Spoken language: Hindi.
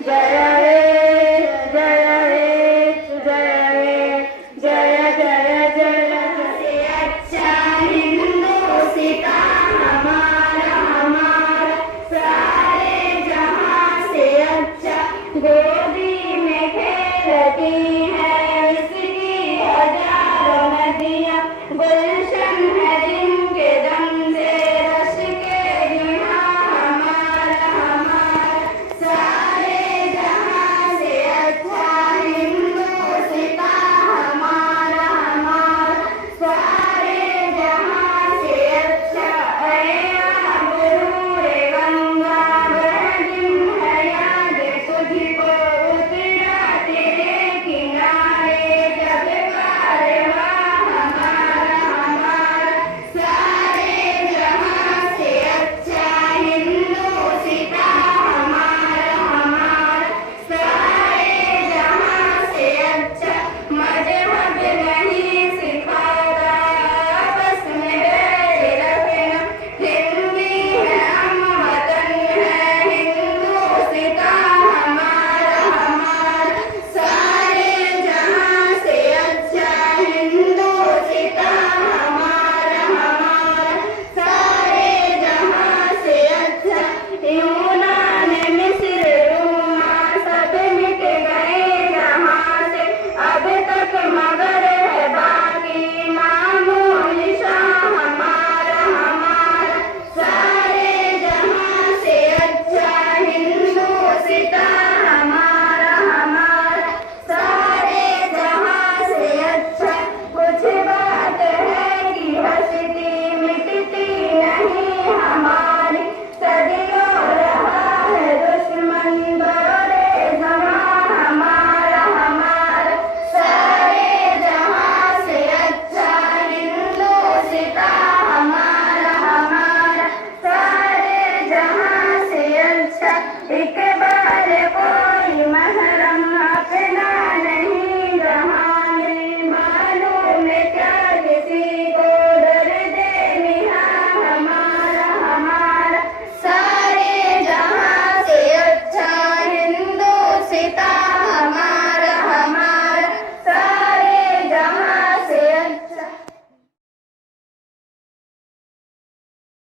जय हे जय हे जय हे जय जय जय से अच्छा हिंदुस्तान हमारा हमारा सारे जहां से अच्छा गोदी में खेलती है इसकी हजारों नदियां गुलशन है जिनके दम से रश के बिना हमारा हमारा सारे जहां से अच्छा हिंदुस्तान हमारा हमारा सारे जहां से अच्छा अया गुरूरे गंगा बहन है याद तुझको उतरा तेरे किनारे जब कारवां हमारा हमारा सारे जहां से अच्छा हिंदुस्तान हमारा हमारा सारे जहां से अच्छा मजहब नहीं सिखाता आपस में बैर रखना हिंदी है हम वतन है हिंदुस्तान